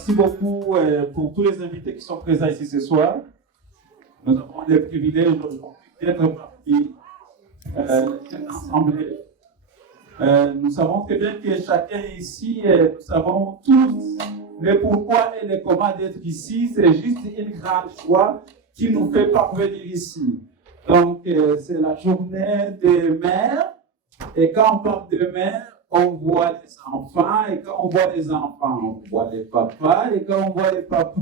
merci beaucoup pour tous les invités qui sont présents ici ce soir. Nous avons le privilège aujourd'hui d'être parmi cette assemblée. Nous savons très bien que chacun ici, nous savons tous le pourquoi et le comment d'être ici. C'est juste une grande joie qui nous fait parvenir ici. Donc, c'est la journée des mères. Et quand on parle de mères, on voit les enfants. Et quand on voit les enfants, on voit les papas. Et quand on voit les papas,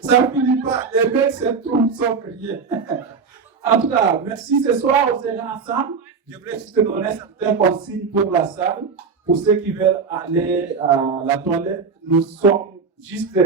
ça ne finit pas. Les mères, c'est tout, sauf rien. En tout cas, merci. Ce soir, on sera ensemble. Je voulais juste donner certaines consignes pour la salle. Pour ceux qui veulent aller à la toilette, nous sommes juste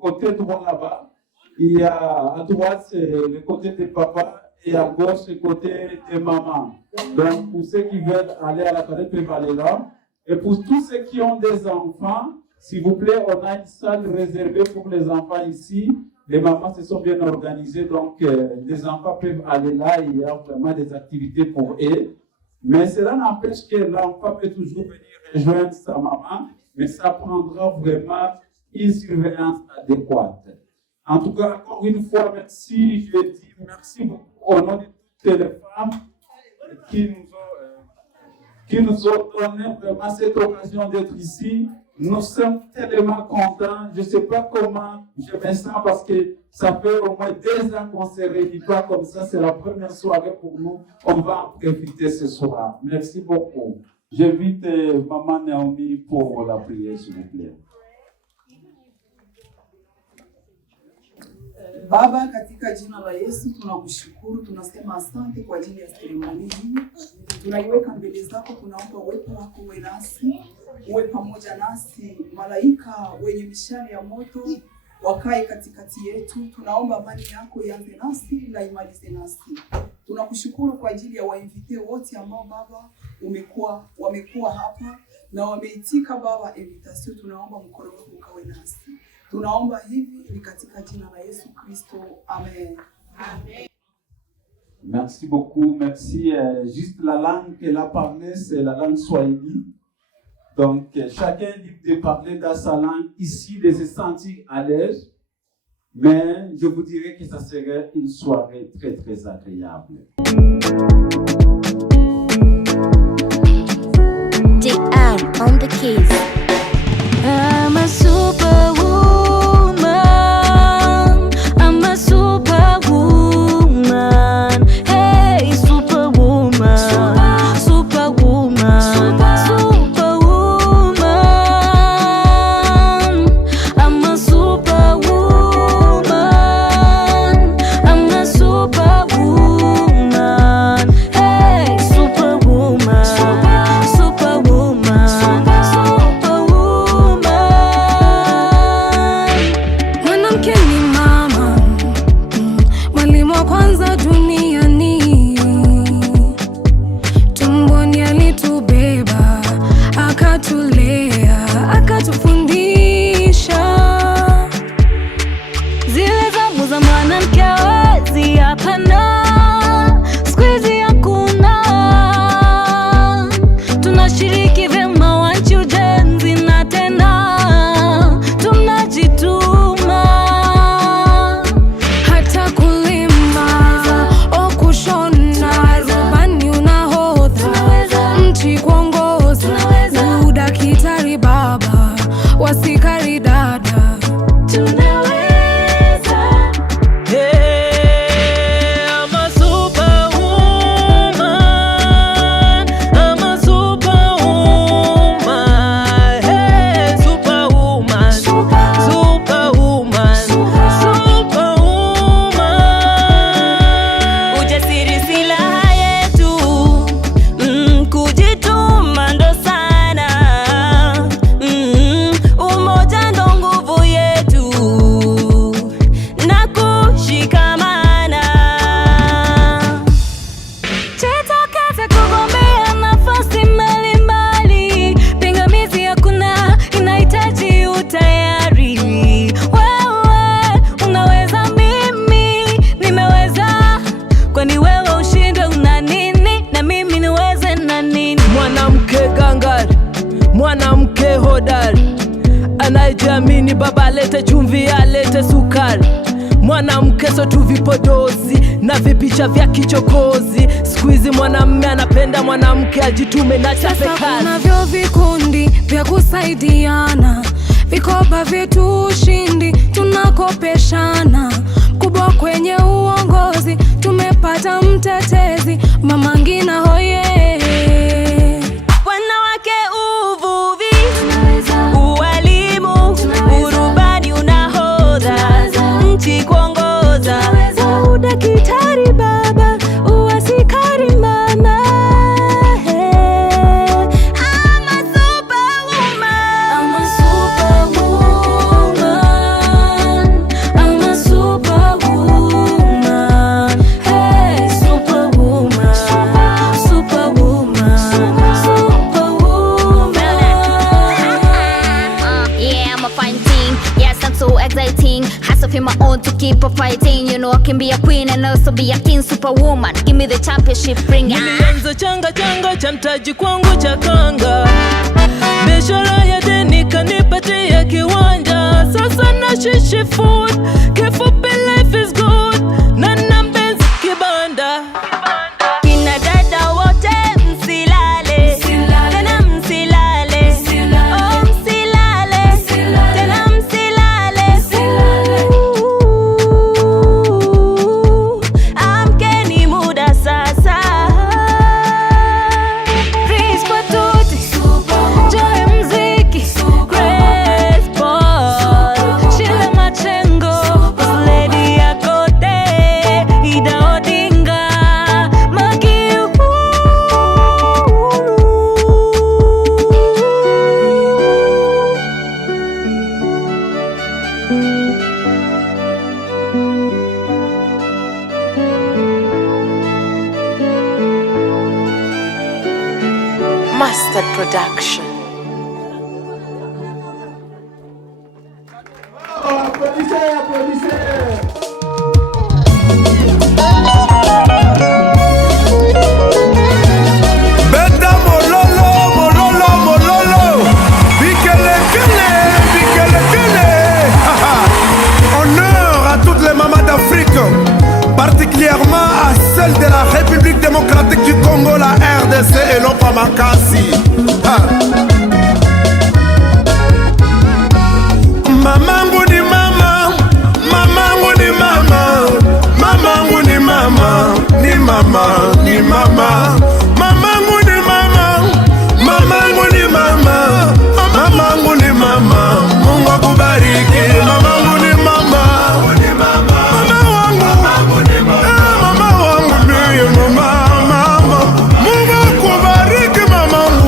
côté droit là-bas. Il y a à droite, c'est le côté des papas. Et à gauche, c'est côté des mamans. Donc, pour ceux qui veulent aller à la toilette, peuvent aller là. Et pour tous ceux qui ont des enfants, s'il vous plaît, on a une salle réservée pour les enfants ici. Les mamans se sont bien organisées, donc les enfants peuvent aller là. Il y a vraiment des activités pour eux. Mais cela n'empêche que l'enfant peut toujours venir rejoindre sa maman, mais ça prendra vraiment une surveillance adéquate. En tout cas, encore une fois, merci. Je dis merci beaucoup au nom de toutes les femmes qui nous ont donné vraiment cette occasion d'être ici. Nous sommes tellement contents. Je ne sais pas comment je me sens parce que ça fait au moins 2 ans qu'on ne se réunit pas comme ça. C'est la première soirée pour nous. On va en profiter ce soir. Merci beaucoup. J'invite Maman Naomi pour la prière, s'il vous plaît. Baba, katika jina la Yesu tunakushukuru, tunasema asante kwa ajili ya seremoni hii. Tunaiweka mbele zako, tunaomba uwepo wako uwe nasi, uwe pamoja nasi. Malaika wenye mishale ya moto wakae katikati yetu. Tunaomba amani yako ianze nasi na imalize nasi. Tunakushukuru kwa ajili ya wainvite wote ambao Baba wamekuwa hapa na wameitika Baba invitation. Tunaomba mkono wako ukawe nasi. Tunaomba hivi ni katika jina la Yesu Kristo. Amen. Amen. Merci beaucoup, merci. Juste la langue qu'elle a parlée, c'est la langue swahili. Donc, chacun est libre de parler dans sa langue ici, de se sentir à l'aise. Mais je vous dirais que ça serait une soirée très, très agréable. DR on the keys. I'm a superwoman. I'm a superwoman. Hey, superwoman. Superwoman. Superwoman. I'm a superwoman. I'm a superwoman. Hey, superwoman. Superwoman. Mwanamke ni mama, mwalimu wa kwanza duniani. Tumboni alitubeba, akatulea, akatufundisha. Zile zamu za mwanamke hawezi, hapana. Siku hizi hakuna. Tunashiriki vyema wanchi ujenzi na tena tunajituma. Hata kulima au kushona, rubani unahodha, mchi kuongoza, udakitari baba, wasikari dada. Tunaweza. Hey, I'm a superwoman. I'm a superwoman. Hey, superwoman. Superwoman. Superwoman. Ujasiri silaha yetu, kujituma ndo sana, umoja ndo anayejiamini, baba alete chumvi, alete sukari. Mwanamke so tu vipodozi na vipicha vya kichokozi. Squeezy mwanamme anapenda mwanamke ajitume na chape kazi. Sasa kunavyo vikundi vya kusaidiana, vikoba vyetu ushindi tunakopeshana. Kubwa kwenye uongozi tumepata mtetezi, Mama Ngina hoye. Wanawake uvuvi, ualimu, urubani, unahodha, nchi kuongoza, udakitari baba, uasikari mama. I'm a superwoman. I'm a superwoman. Hey, superwoman. Superwoman. Yeah, I'm a fine thing. Yes, I'm so exciting. Has to feel my own to keep on fighting. You know I can be a queen and also be a king. Superwoman, give me the championship ring. Nilianza changa changa cha mtaji kwangu cha kanga, biashara ya deni kanipatia kiwanja. Sasa na shishi food, kifupi life is good, na Benz kibanda. Kina dada wote msilale, tena msilale. Oh msilale, tena msilale. Amkeni muda sasa. Chris Patuti, Joy Mziki, Grace Paul, Sheila Machengo, Lady Akote, Ida Odinga, Magiu. Master Production. Beta mololo, mololo, mololo. Bikele kele, bikele kele. Honneur à toutes les mamans d'Afrique, particulièrement à celle de la République démocratique du Congo, la RDC et non pas Makassi. Mamangu ni mama, mamangu ni mama, mamangu ni mama, ni mama, ni mama. Mamangu ni mama, mamangu ni mama, mamangu ni mama. Mungu akubariki, mamangu ni mama, mama wangu, mama wangu ndiye mama, mama. Mungu akubariki mamangu,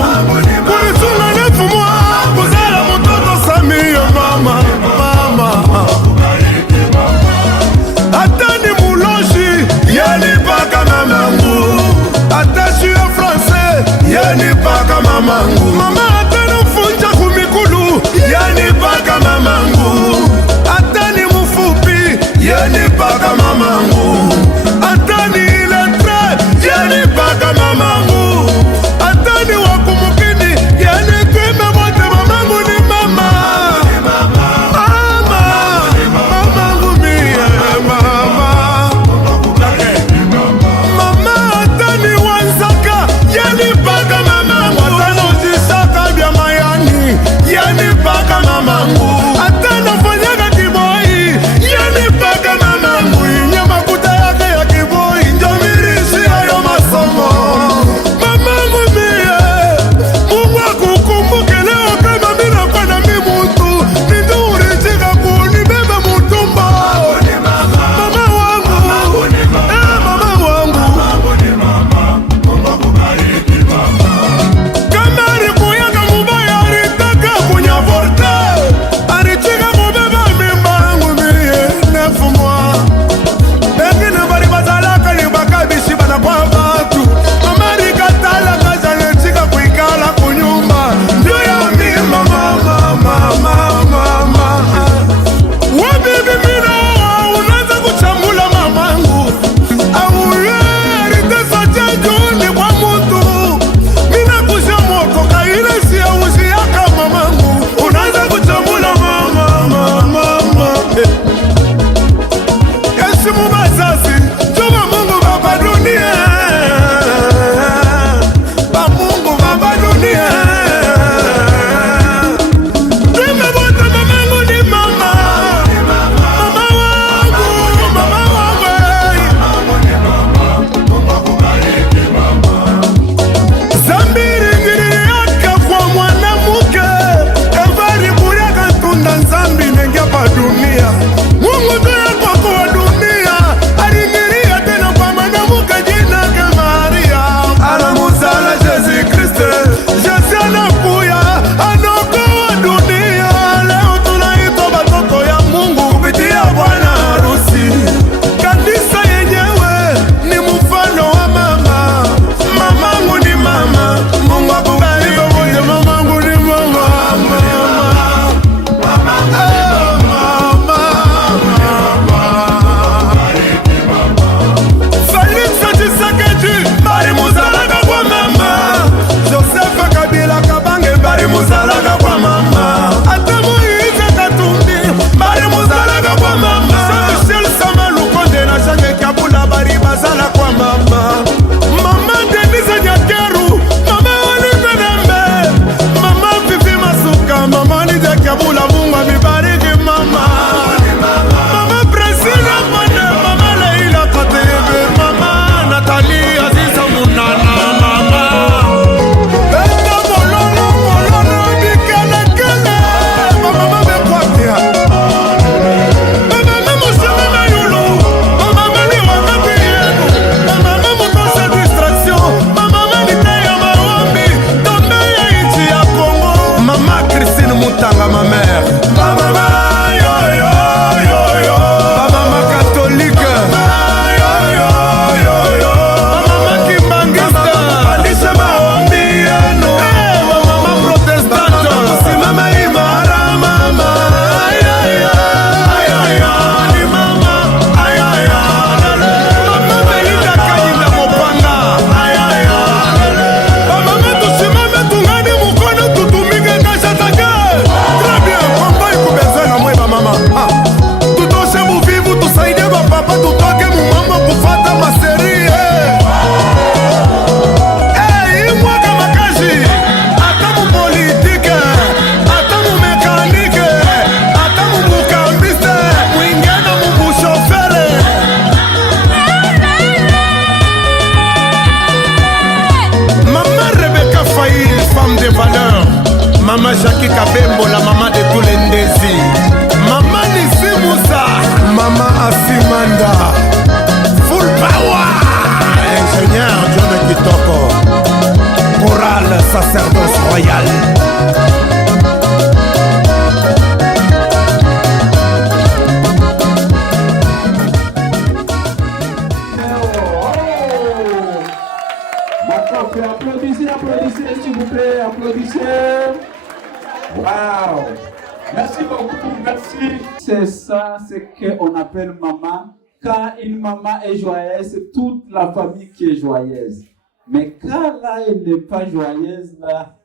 Merci. C'est ça, c'est qu'on appelle maman. Quand une maman est joyeuse, c'est toute la famille qui est joyeuse. Mais quand là, elle n'est pas joyeuse, là,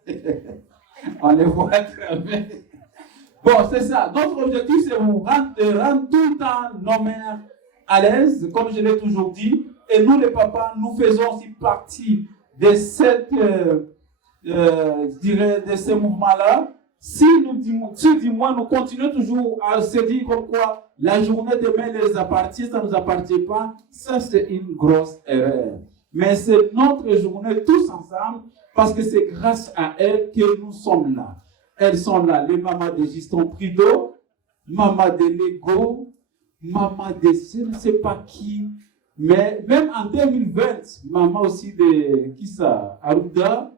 on les voit crever. Bon, c'est ça. Notre objectif, c'est de rendre tout le temps nos mères à l'aise, comme je l'ai toujours dit. Et nous, les papas, nous faisons aussi partie de cette, je dirais, de ces mouvements-là. Si du moins nous continuons toujours à se dire comme quoi la journée demain les appartient, ça ne nous appartient pas, ça c'est une grosse erreur. Mais c'est notre journée tous ensemble parce que c'est grâce à elles que nous sommes là. Elles sont là, les mamans de Justin Trudeau, maman de Lego, maman de je ne sais pas qui, mais même en 2020, maman aussi de qui ça, Arruda,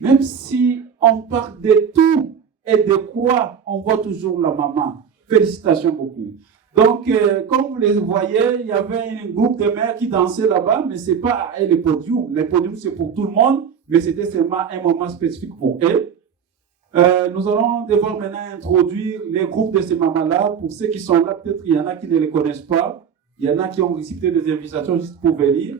même si on parle de tout, et de quoi on voit toujours la maman. Félicitations beaucoup. Donc, comme vous les voyez, il y avait un groupe de mères qui dansaient là-bas, mais ce n'est pas à elles le podium. Le podium, c'est pour tout le monde, mais c'était seulement un moment spécifique pour elles. Nous allons devoir maintenant introduire les groupes de ces mamans-là. Pour ceux qui sont là, peut-être il y en a qui ne les connaissent pas. Il y en a qui ont récité des invitations juste pour venir.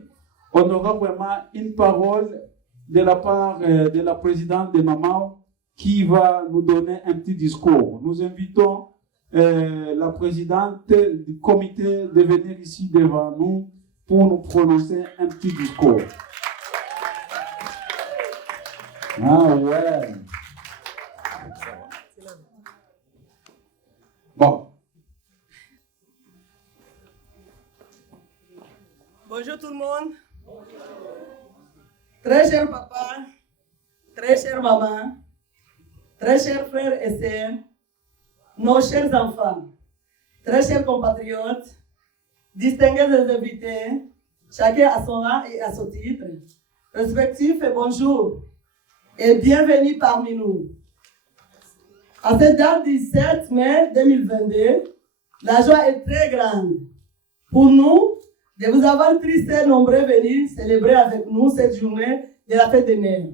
On aura vraiment une parole de la part de la présidente des mamans qui va nous donner un petit discours. Nous invitons la présidente du comité de venir ici devant nous pour nous prononcer un petit discours. Ah ouais. Bon. Bonjour tout le monde. Très cher papa, très chère maman, très chers frères et sœurs, nos chers enfants, très chers compatriotes, distingués invités, chacun à son rang et à son titre, respectif et bonjour, et bienvenue parmi nous. À cette date du 7 mai 2022, la joie est très grande pour nous de vous avoir tous nombreux venus célébrer avec nous cette journée de la fête des mères.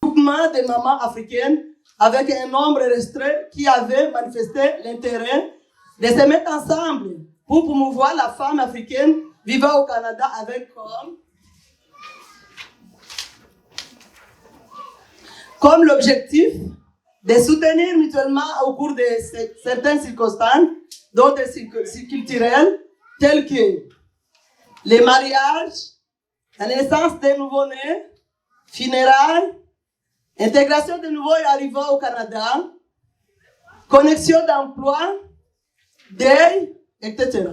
Groupement de mamans africaines avec un nombre restreint qui avait manifesté l'intérêt de se mettre ensemble pour promouvoir la femme africaine vivant au Canada avec comme l'objectif de soutenir mutuellement au cours de certaines circonstances, d'autres culturelles, telles que les mariages, la naissance des nouveau-nés, funérailles, intégration de nouveaux arrivants au Canada, connexion d'emploi, deuil, etc.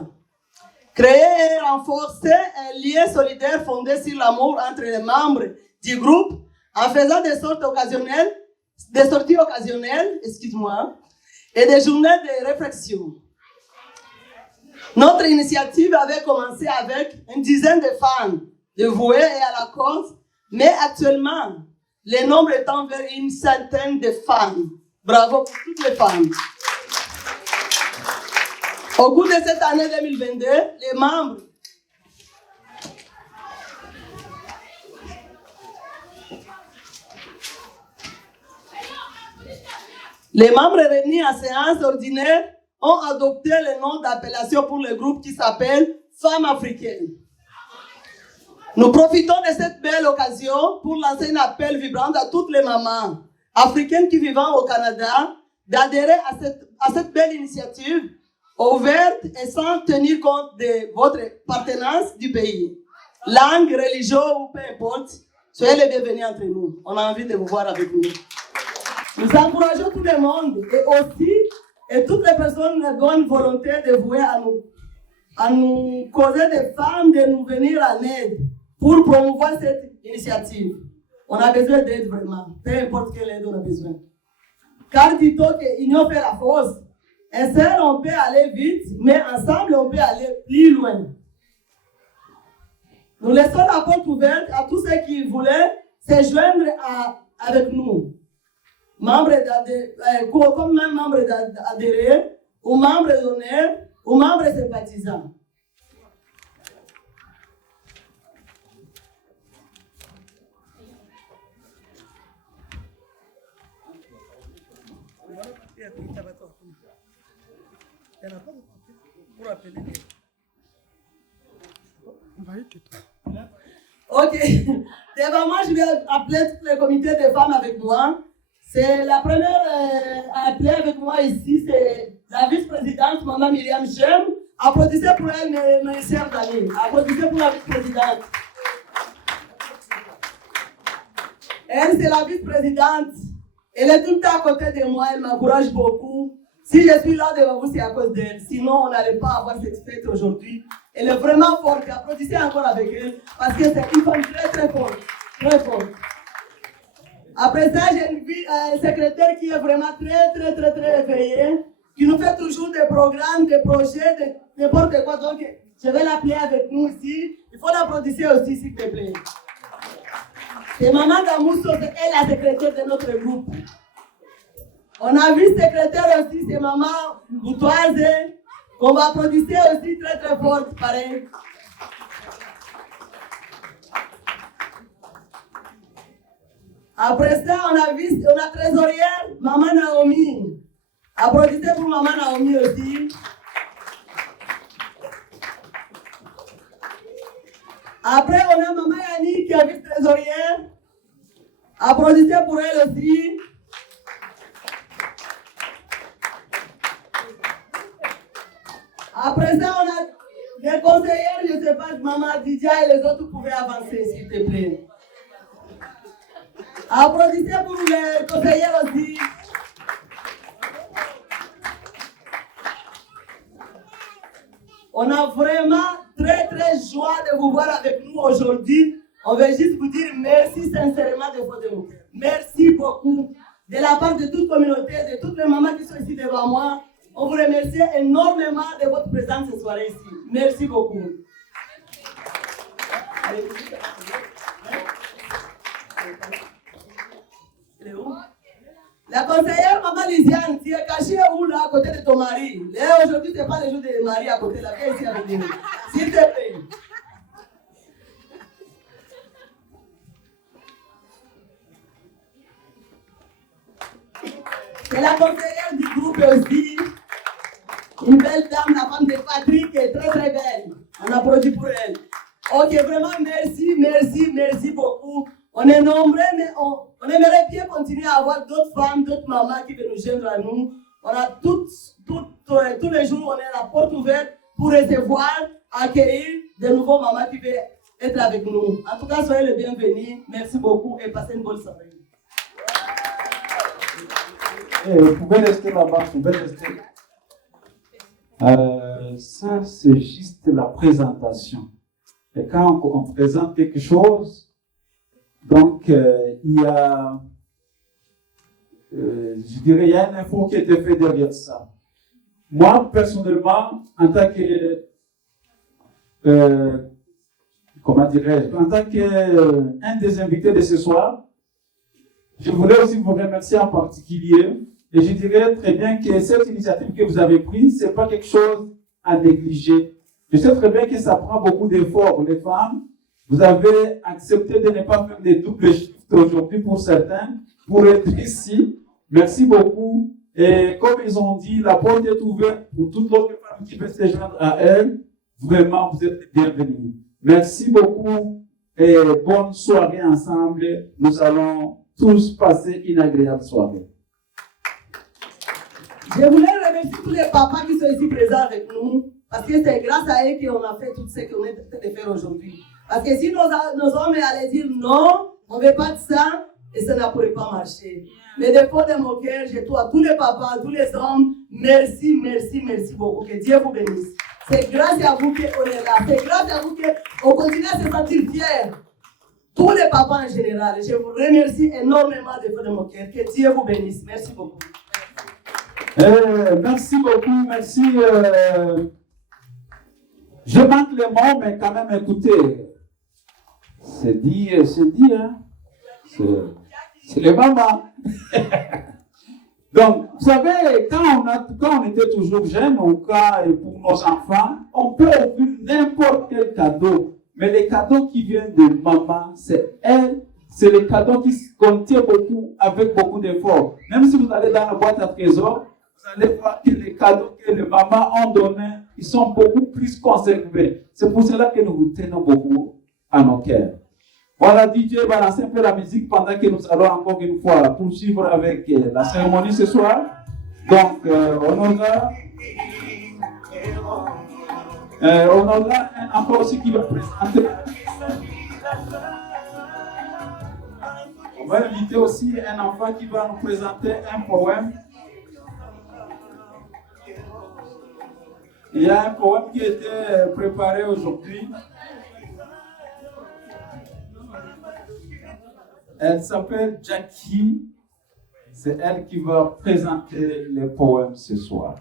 Créer et renforcer un lien solidaire fondé sur l'amour entre les membres du groupe en faisant des sorties occasionnelles, et des journées de réflexion. Notre initiative avait commencé avec une dizaine de femmes dévouées et à la cause, mais actuellement, le nombre étant vers une centaine de femmes. Bravo pour toutes les femmes. Au cours de cette année 2022, les membres réunis en séance ordinaire ont adopté le nom d'appellation pour le groupe qui s'appelle Femmes africaines. Nous profitons de cette belle occasion pour lancer un appel vibrant à toutes les mamans africaines qui vivent au Canada d'adhérer à cette belle initiative ouverte et sans tenir compte de votre appartenance du pays. Langue, religion ou peu importe, soyez les bienvenus entre nous. On a envie de vous voir avec nous. Nous encourageons tout le monde et aussi et toutes les personnes de bonne volonté dévouées à nous causer des femmes de nous venir en aide pour promouvoir cette initiative. On a besoin d'aide vraiment, peu importe quelle aide on a besoin. Car dit-on qu'union fait la force. Et seul on peut aller vite, mais ensemble on peut aller plus loin. Nous laissons la porte ouverte à tous ceux qui voulaient se joindre avec nous. Comme même membres d'adhérer, ou membres d'honneur, ou membres sympathisants. Ok. Devant moi, je vais appeler tout le comité des femmes avec moi. C'est la première à appeler avec moi ici, c'est la vice-présidente, Maman Myriam Jem. Applaudissez pour elle, mes chers amis. Applaudissez pour la vice-présidente. Elle, c'est la vice-présidente. Elle est tout le temps à côté de moi, elle m'encourage beaucoup. Si je suis là devant vous, c'est à cause d'elle. Sinon, on n'allait pas avoir cette fête aujourd'hui. Elle est vraiment forte. Applaudissez encore avec elle, parce que c'est une femme très, très forte. Très forte. Après ça, j'ai une secrétaire qui est vraiment très, très, très, très éveillée, qui nous fait toujours des programmes, des projets, n'importe quoi. Donc, je vais l'appeler avec nous ici. Il faut l'applaudisser aussi, s'il te plaît. C'est Maman Gamousso, c'est elle la secrétaire de notre groupe. On a vu secrétaire aussi, c'est Maman Boutoise, qu'on va applaudir aussi très très fort, pareil. Après ça, on a trésorière, Maman Naomi. Applaudissez pour Maman Naomi aussi. Après, on a Maman Yannick qui est vice-trésorière. Applaudissez pour elle aussi. Après ça, on a les conseillères, je ne sais pas, Maman Didia et les autres, vous pouvez avancer, s'il te plaît. Applaudissez pour les conseillères aussi. On a vraiment très très joie de vous voir avec nous aujourd'hui. On veut juste vous dire merci sincèrement de votre nous. Merci beaucoup de la part de toute communauté, de toutes les mamans qui sont ici devant moi. On vous remercie énormément de votre présence ce soir ici. Merci beaucoup. La conseillère Maman Lisiane, tu es cachée où là, à côté de ton mari? Aujourd'hui, tu n'es pas le jour de mari à côté là. Viens ici avec nous. S'il te plaît. C'est la conseillère du groupe aussi. Une belle dame, la femme de Patrick, qui est très très belle. On applaudit pour elle. Ok, vraiment merci, merci, merci beaucoup. On est nombreux, mais on aimerait bien continuer à avoir d'autres femmes, d'autres mamans qui veulent nous joindre à nous. On a tous les jours, on est à la porte ouverte pour recevoir, accueillir de nouveaux mamans qui veulent être avec nous. En tout cas, soyez les bienvenus. Merci beaucoup et passez une bonne soirée. Vous pouvez rester là-bas, vous pouvez rester. Ça, c'est juste la présentation. Et quand on présente quelque chose, donc il y a, je dirais, il y a une info qui a été faite derrière ça. Moi, personnellement, en tant que, comment dirais-je, en tant qu'un des invités de ce soir, je voulais aussi vous remercier en particulier. Et je dirais très bien que cette initiative que vous avez prise, c'est pas quelque chose à négliger. Je sais très bien que ça prend beaucoup d'efforts. Les femmes, vous avez accepté de ne pas faire des doubles shifts aujourd'hui pour certains, pour être ici. Merci beaucoup. Et comme ils ont dit, la porte est ouverte pour toute l'autre femme qui veut se joindre à elle. Vraiment, vous êtes les bienvenus. Merci beaucoup et bonne soirée ensemble. Nous allons tous passer une agréable soirée. Je voulais remercier tous les papas qui sont ici présents avec nous, parce que c'est grâce à eux qu'on a fait tout ce qu'on est en train de faire aujourd'hui. Parce que si nos hommes allaient dire non, on ne veut pas de ça, et ça ne pourrait pas marcher. Mais des fois de mon cœur, je dois à tous les papas, tous les hommes, merci, merci, merci beaucoup. Que Dieu vous bénisse. C'est grâce à vous qu'on est là. C'est grâce à vous qu'on continue à se sentir fiers. Tous les papas en général. Je vous remercie énormément de mon cœur. Que Dieu vous bénisse. Merci beaucoup. Merci beaucoup, merci. Je manque les mots, mais quand même, écoutez, c'est dit, hein. C'est les mamans. Donc, vous savez, quand on était toujours jeunes, ou pour nos enfants, on peut offrir n'importe quel cadeau. Mais les cadeaux qui viennent de maman, c'est elle. C'est les cadeaux qu'on tient beaucoup, avec beaucoup d'efforts. Même si vous allez dans la boîte à trésor, vous allez voir que les cadeaux que les mamans ont donnés, ils sont beaucoup plus conservés. C'est pour cela que nous vous tenons beaucoup à nos cœurs. Voilà, DJ va lancer un peu la musique pendant que nous allons encore une fois poursuivre avec la cérémonie ce soir. Donc, on aura un enfant aussi qui va présenter. On va inviter aussi un enfant qui va nous présenter un poème. Il y a un poème qui a été préparé aujourd'hui. Elle s'appelle Jackie. C'est elle qui va présenter le poème ce soir.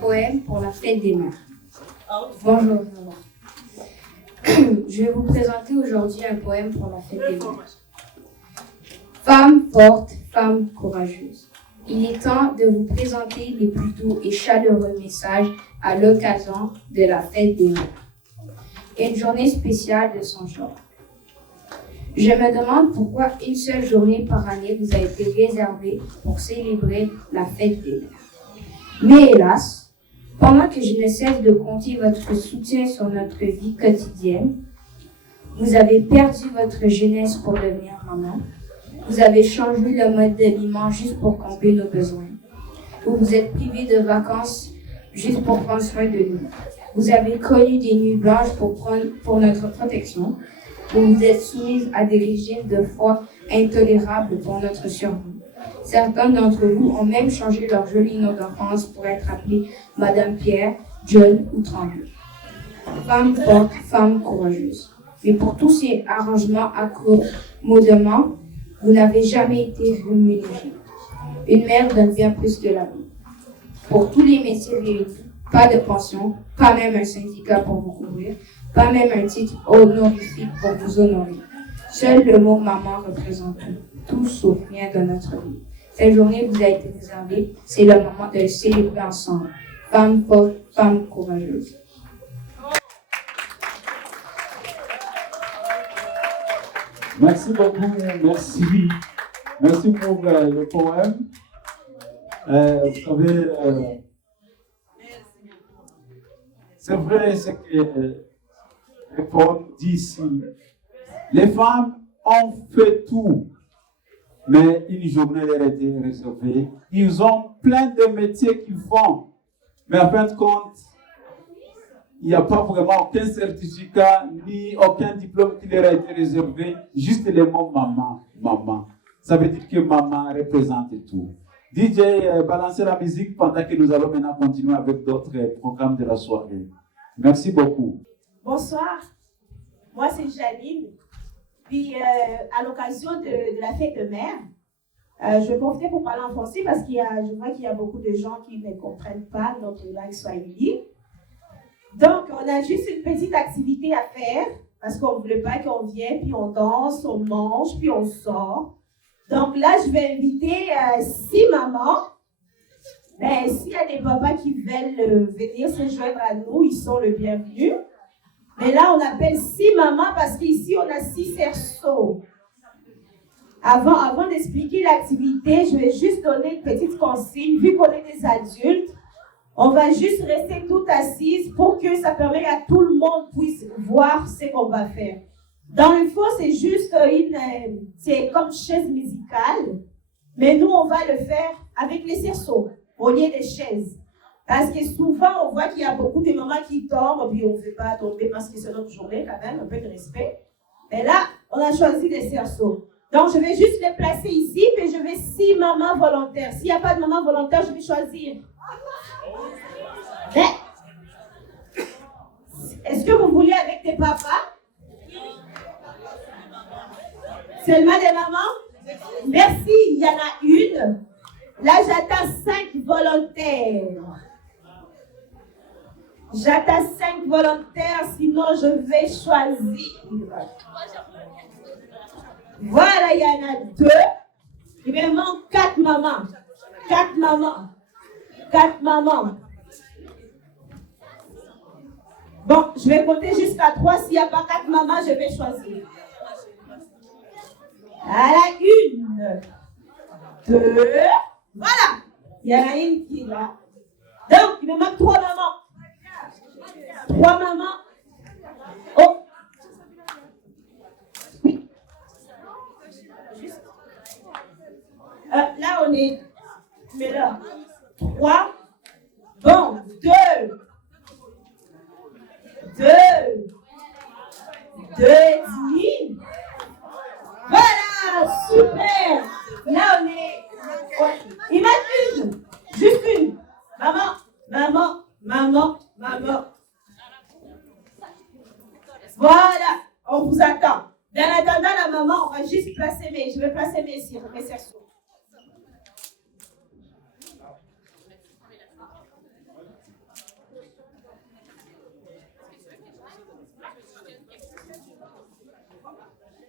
Poème pour la fête des mères. Bonjour. Je vais vous présenter aujourd'hui un poème pour la fête des mères. Femme forte, femme courageuse. Il est temps de vous présenter les plus doux et chaleureux messages à l'occasion de la fête des mères. Une journée spéciale de son genre. Je me demande pourquoi une seule journée par année vous a été réservée pour célébrer la fête des mères. Mais hélas, pendant que je ne cesse de compter votre soutien sur notre vie quotidienne, vous avez perdu votre jeunesse pour devenir maman. Vous avez changé le mode d'habillement juste pour combler nos besoins. Vous vous êtes privé de vacances juste pour prendre soin de nous. Vous avez connu des nuits blanches pour notre protection. Vous vous êtes soumise à des régimes de foi intolérables pour notre survie. Certains d'entre vous ont même changé leur joli nom d'enfance pour être appelés Madame Pierre, John ou Tremblay. Femme forte, femme courageuse. Mais pour tous ces arrangements accommodements, vous n'avez jamais été rémunérée. Une mère donne bien plus que la vie. Pour tous les métiers réunis, pas de pension, pas même un syndicat pour vous couvrir, pas même un titre honorifique pour vous honorer. Seul le mot maman représente tout sauf rien de notre vie. Cette journée vous a été réservée, c'est le moment de le célébrer ensemble. Femme forte, femme courageuse. Merci beaucoup, merci. Merci pour le poème. Vous savez, c'est vrai ce que le poème dit ici. Les femmes ont fait tout, mais une journée leur a été réservée. Ils ont plein de métiers qu'ils font, mais en fin de compte, il n'y a pas vraiment aucun certificat ni aucun diplôme qui leur a été réservé, juste les mots maman, maman. Ça veut dire que maman représente tout. DJ, balancez la musique pendant que nous allons maintenant continuer avec d'autres programmes de la soirée. Merci beaucoup. Bonsoir, moi c'est Janine. Puis à l'occasion de la fête de mère, je vais profiter pour parler en français parce je vois qu'il y a beaucoup de gens qui ne comprennent pas notre langue swahili. Donc, on a juste une petite activité à faire parce qu'on ne voulait pas qu'on vienne, puis on danse, on mange, puis on sort. Donc là, je vais inviter 6 mamans. Ben, s'il y a des papas qui veulent venir se joindre à nous, ils sont les bienvenus. Mais là, on appelle 6 mamans parce qu'ici, on a 6 cerceaux. Avant d'expliquer l'activité, je vais juste donner une petite consigne. Vu qu'on est des adultes, on va juste rester toutes assises pour que ça permette à tout le monde puisse voir ce qu'on va faire. Dans le fond, c'est juste c'est comme chaise musicale, mais nous, on va le faire avec les cerceaux au lieu des chaises. Parce que souvent, on voit qu'il y a beaucoup de mamans qui tombent, puis on ne veut pas tomber parce que c'est notre journée quand même, un peu de respect. Mais là, on a choisi des cerceaux. Donc, je vais juste les placer ici, puis je vais 6 mamans volontaires. S'il n'y a pas de maman volontaire, je vais choisir. Mais, est-ce que vous voulez avec des papas? Seulement des mamans? Merci, il y en a une. Là, j'attends 5 volontaires. J'attends 5 volontaires, sinon je vais choisir. Voilà, il y en a 2. Il me manque 4 mamans. 4 mamans. 4 mamans. Bon, je vais compter jusqu'à 3. S'il n'y a pas 4 mamans, je vais choisir. Voilà, 1, 2. Voilà. Il y en a une qui est là. Donc, il me manque 3 mamans. 3 mamans. Oh. Oui. Juste. Là, on est. Mais là. 3. Bon. 2. 2 et demi. Voilà, super. Là, on est. Il manque une. Juste une. Maman, maman, maman, maman. Voilà, on vous attend. Dans attendant la maman, on va juste placer mes. Je vais placer mes cerceaux.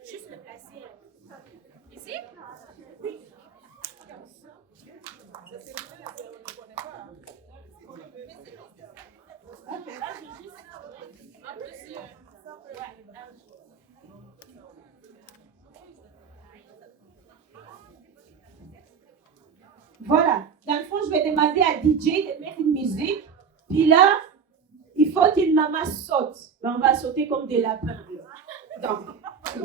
Juste le placer. Ici? Oui. Voilà. Dans le fond, je vais demander à DJ de mettre une musique. Puis là, il faut qu'une maman saute. Ben, on va sauter comme des lapins. Donc, 1,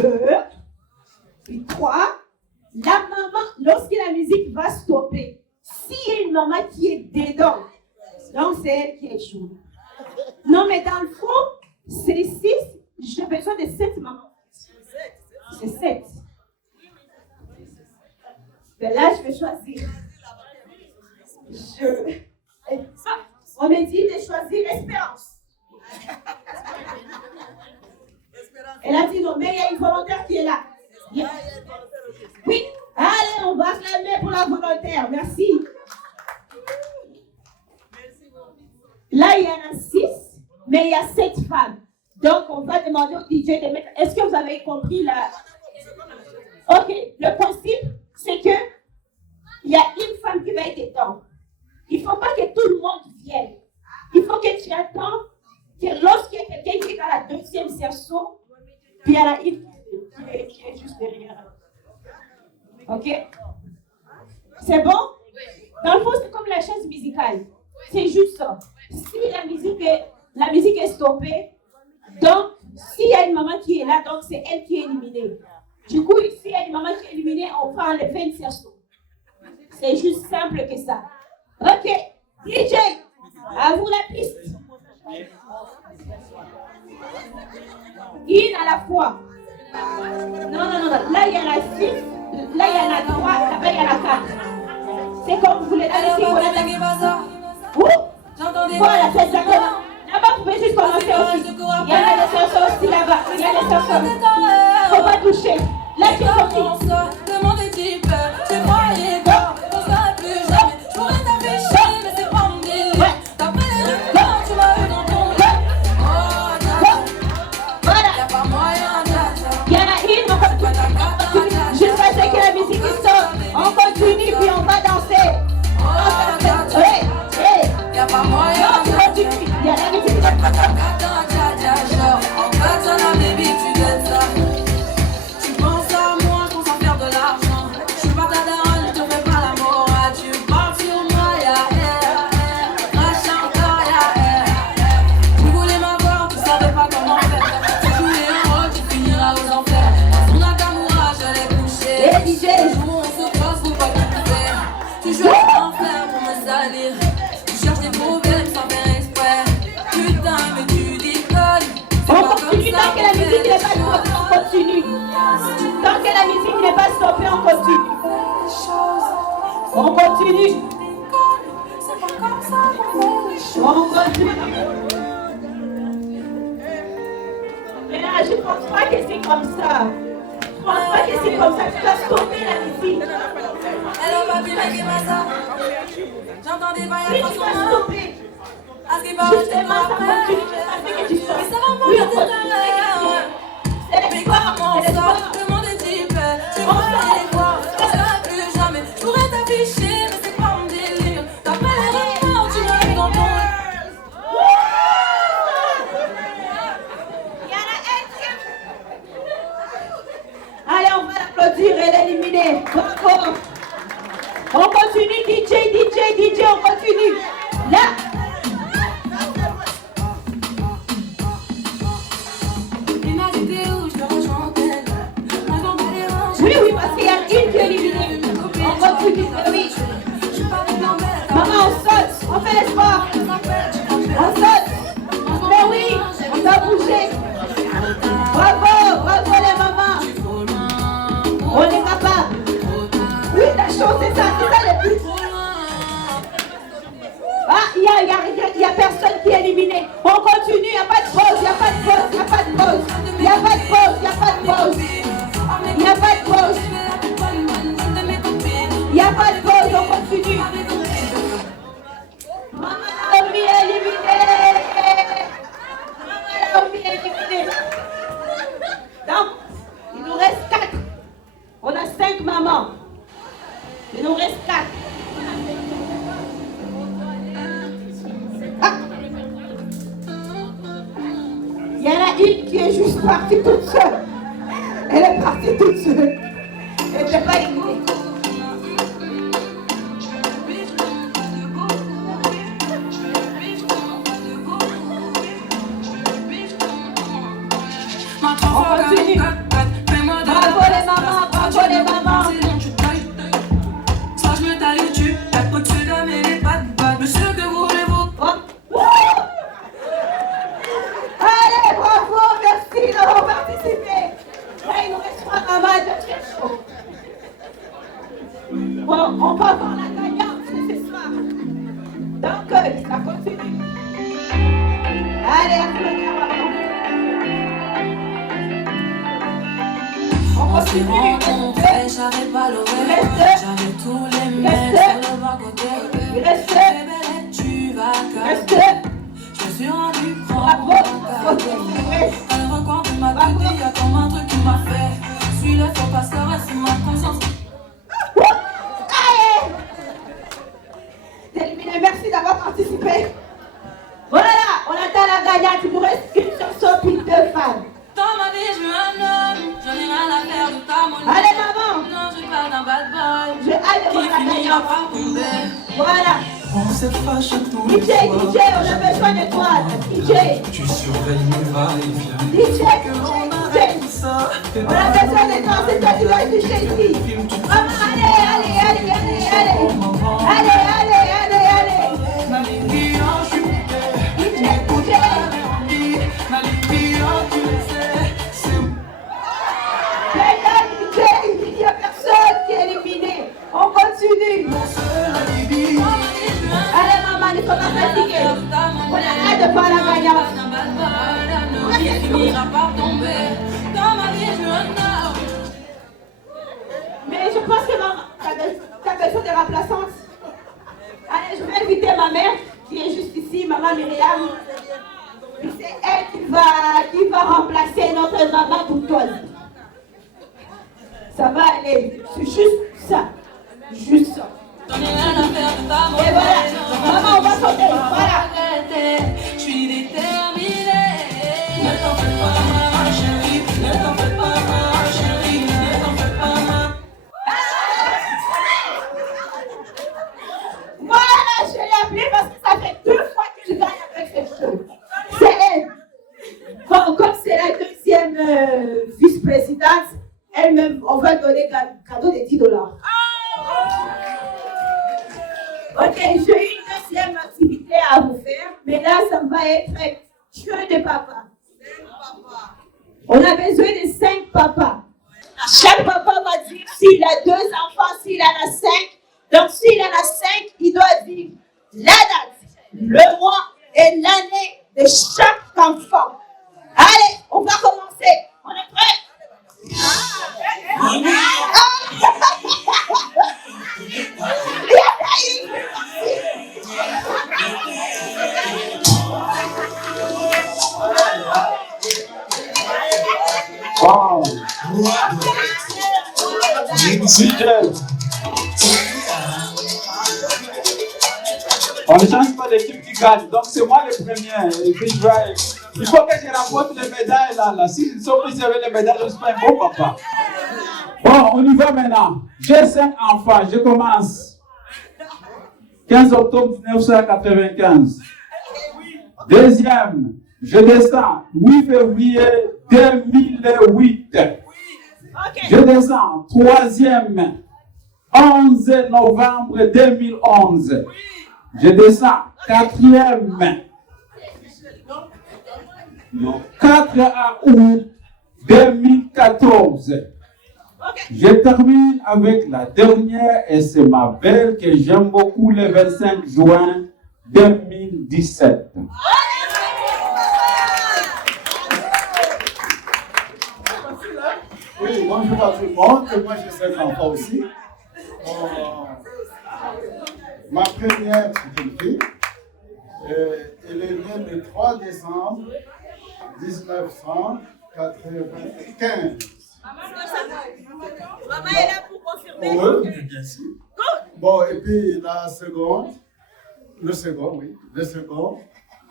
2, puis 3. La maman, lorsque la musique va stopper, s'il y a une maman qui est dedans, donc c'est elle qui échoue. Non, mais dans le fond, c'est 6. J'ai besoin de 7 mamans. C'est 7. Mais là, je vais choisir. On m'a dit de choisir Espérance. Elle a dit non, mais il y a une volontaire qui est là. Oui, allez, on va acclamer pour la volontaire. Merci. Là, il y en a 6, mais il y a 7 femmes. Donc, on va demander au DJ de mettre. Est-ce que vous avez compris là? Ok, le principe, c'est que il y a une femme qui va être dedans. Il ne faut pas que tout le monde vienne. Il faut que tu attends que lorsqu'il y a quelqu'un qui est dans la deuxième cerceau, puis il y en a une qui est juste derrière. Ok? C'est bon? Dans le fond, c'est comme la chaise musicale. C'est juste ça. Si la musique est stoppée, donc, s'il y a une maman qui est là, donc c'est elle qui est éliminée. Du coup, s'il y a une maman qui est éliminée, on va enlever une cerceau. C'est juste simple que ça. Ok, DJ, à vous la piste. Une à la fois. Non. Là, il y en a 6. Là, il y en a 3. Là-bas, il y en a 4. C'est comme vous voulez. Voilà, c'est ça. Là-bas, vous pouvez juste commencer aussi. Il y en a des cerceaux aussi là-bas. Il y a des cerceaux. Faut pas toucher. Là, tu es sorti. Le monde est type, tu croyais pas, on s'arrête plus jamais. Je pourrais t'afficher, mais c'est pas mon délire. T'as pris les rumeurs, tu m'as eu dans ton lit. Oh, voilà. Y'a pas moyen, il y en a une, on continue. Jusqu'à ce que la musique sorte. On continue, puis on va danser. Y'a pas moyen, non, tu continues. Il y a la musique qui genre, en katana, baby, tu donnes ça. Tu penses à moi pour s'en faire de l'argent. Je suis pas ta daronne, je te fais pas la morale. Tu parles sur moi, crache encore, Tu voulais m'avoir, tu savais pas comment faire. Tu jouais un rôle, tu finiras aux enfers. Dans son Nakamura, je l'ai couché. DJ, jour on se croise, faut pas tout faire. Tu joues à l'enfer pour me salir. Tu cherches des problèmes sans faire exprès. Putain, mais tu déconnes. on continue tant que la musique n'est pas stoppée, on continue. Tant que la musique n'est pas stoppée, on continue. On continue. C'est pas comme ça qu'on fait les choses. On continue. Mais là, je ne pense pas que c'est comme ça. Je ne pense pas que c'est comme ça. Tu dois stopper la musique. Hello, papi, like ça. J'entends des bails Oui, à tu dois toi. stopper. À ce qui paraît, je te Justement, ça rappelle. continue. Je pensais que tu Mais stoppes. ça va pas Oui, de on tout continue. à l'heure. C'est Mais l'espoir. comment C'est ça? l'espoir. Le monde est type, tu vas aller voir. On s'arrête plus jamais. Je pourrais t'afficher, mais c'est pas mon délire. T'as pas les rumeurs, tu m'as eu dans ton lit. Allez, on va l'applaudir. Elle est éliminée. On continue, DJ, on continue. Là. Oui, parce qu'il y a une qui est éliminée. On continue, oui. Maman, on saute, on fait l'espoir. On saute. Mais oui, on doit bouger. Bravo les mamans. On est capable. Oui, la chose, c'est ça le but. Ah, il y a personne qui est éliminé. On continue, il n'y a pas de pause, il n'y a pas de pause, il n'y a pas de pause. Il n'y a pas de pause, il n'y a pas de pause. Il n'y a pas de pause. Il n'y a pas de pause, on continue. Maman Naomi est éliminée. Maman Naomi est éliminée. Donc, il nous reste 4. On a 5 mamans. Il nous reste 4. Ah. Il y en a une qui est juste partie toute seule. Elle est partie toute seule. Elle n'était pas éliminée. On continue. Bravo les mamans, bravo les mamans. Soit je me taille au dessus, tape au-dessus de mes pattes. Monsieur, que voulez-vous? Allez, bravo, merci d'avoir participé. Là, il nous reste 3 mamans de très chaud. Bon, on va voir la gagnante ce soir. Donc, ça continue. Allez, applaudissements maman. On continue. J'avais pas l'oreille, j'avais tous les mecs sur le bas-côté. Tu vas casser. Je me suis rendu compte. Elle recompte ma tête, il y a comme un truc qui m'a fait. Suis le faux pasteur, c'est ma conscience. T'es éliminé, merci d'avoir participé. Voilà, on attend la gagnante. Il nous reste une chanson puis 2 femmes. Dans ma vie, je veux un homme, j'en ai rien à faire de ta monnaie. Allez, maman. Non, je parle d'un bad boy. J'ai hâte de voir la gagnante. Voilà. On s'est fâché tous les DJ, soirs. DJ, on a besoin de toi. DJ. Tu surveilles mes va-et-vient. DJ, on a besoin de toi. C'est toi qui vas toucher ici. Maman, allez. Il n'y a personne qui est éliminé. On continue. Allez maman, il faut pas fatiguer. On a hâte de voir la gagnante. Il finira par tomber. Dans ma vie, je veux un homme. Mais je pense que maman, t'as besoin de remplaçante. Allez, je vais inviter ma mère qui est juste ici, maman Myriam. C'est elle qui va remplacer notre maman Boutonne. Ça va aller. C'est juste ça. Juste ça. J'en ai rien à faire de ta Et voilà. Maman, on va sauter. Voilà. Je suis déterminée. Ne t'en fais pas, ma chérie. Ne t'en fais pas, ma chérie. Ne t'en fais pas, ma. Voilà, je l'ai appelée parce que ça fait 2 fois que je gagne avec cette chose. C'est elle. Comme c'est la 2e vice-présidente, elle-même, on va donner un cadeau de $10. Ok, j'ai une 2e activité à vous faire, mais là, ça va être jeu de papa. On a besoin de 5 papas. Chaque papa va dire s'il a 2 enfants, s'il en a 5. Donc, s'il en a 5, il doit dire la date, le mois et l'année de chaque enfant. Allez, on va commencer. On est prêts? Wow. On ne change pas l'équipe qui gagne, donc c'est moi le premier. Et puis il faut que je rapporte les médailles là. Si je ne suis plus avec les médailles, je ne suis pas un bon papa. Bon, on y va maintenant. J'ai 5 enfants, je commence. 15 octobre 1995. Deuxième, je descends 8 février 2008. Je descends. Troisième, 11 novembre 2011. Je descends. Quatrième, 4 août 2014. Je termine avec la dernière et c'est ma belle que j'aime beaucoup, le 25 juin 2017. Oui, bonjour à tout le monde, et moi j'ai 5 enfants aussi. Ma première, c'est une fille. Elle est née le 3 décembre 1995. Maman est là pour confirmer. Oui, bien sûr. Bon, et puis la seconde, le second,